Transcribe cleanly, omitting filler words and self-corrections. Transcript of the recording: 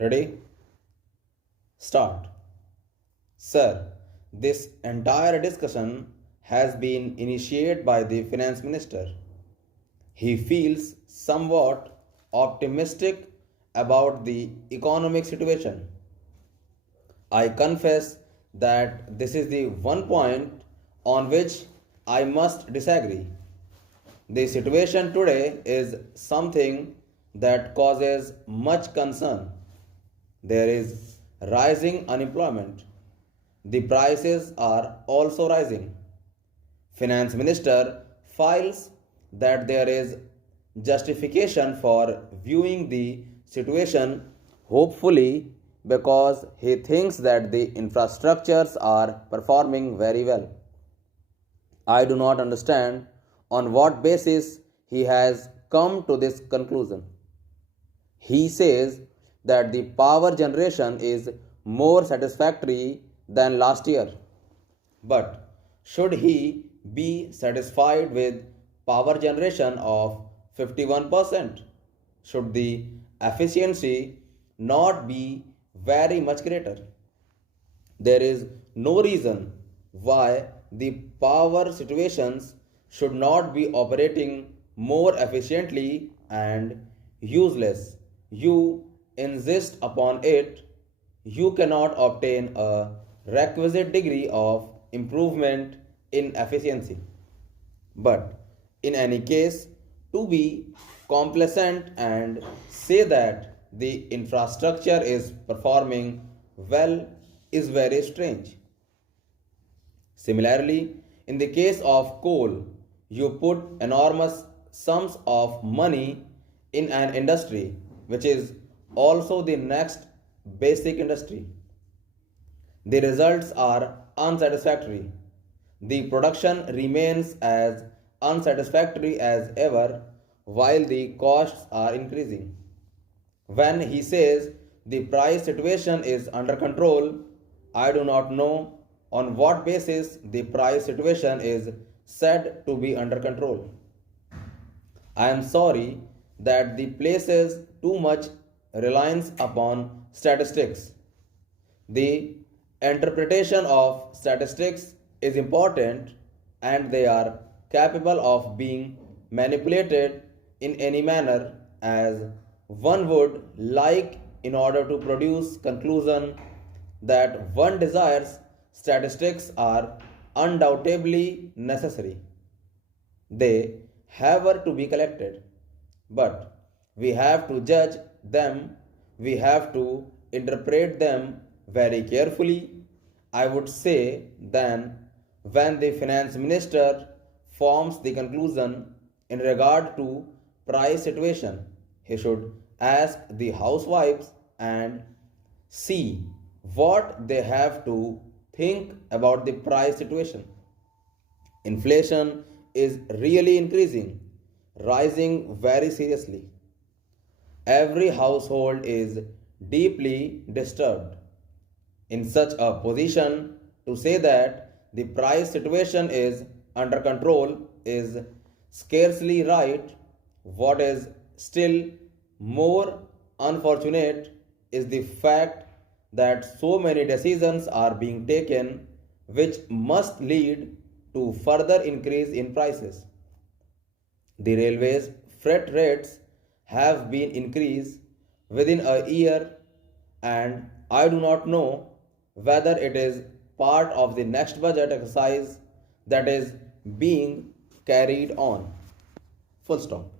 Ready? Start. Sir, this entire discussion has been initiated by the Finance Minister. He feels somewhat optimistic about the economic situation. I confess that this is the one point on which I must disagree. The situation today is something that causes much concern. There is rising unemployment. The prices are also rising. Finance Minister files that there is justification for viewing the situation hopefully because he thinks that the infrastructures are performing very well. I do not understand on what basis he has come to this conclusion. He says that the power generation is more satisfactory than last year. But should he be satisfied with power generation of 51%? Should the efficiency not be very much greater? There is no reason why the power situations should not be operating more efficiently and useless. You insist upon it. You cannot obtain a requisite degree of improvement in efficiency. But in any case, to be complacent and say that the infrastructure is performing well is very strange. Similarly, in the case of coal, you put enormous sums of money in an industry which is also the next basic industry. The results are unsatisfactory. The production remains as unsatisfactory as ever while the costs are increasing. When he says the price situation is under control, I do not know on what basis the price situation is said to be under control. I am sorry that the places too much reliance upon statistics. The interpretation of statistics is important and they are capable of being manipulated in any manner as one would like in order to produce conclusion that one desires. Statistics are undoubtedly necessary. They have to be collected, but we have to judge them, we have to interpret them very carefully. I would say then when the finance minister forms the conclusion in regard to price situation, he should ask the housewives and see what they have to think about the price situation. Inflation is really increasing, rising very seriously. Every household is deeply disturbed. In such a position, to say that the price situation is under control is scarcely right. What is still more unfortunate is the fact that so many decisions are being taken which must lead to further increase in prices. The railways freight rates have been increased within a year and I do not know whether it is part of the next budget exercise that is being carried on. Full stop.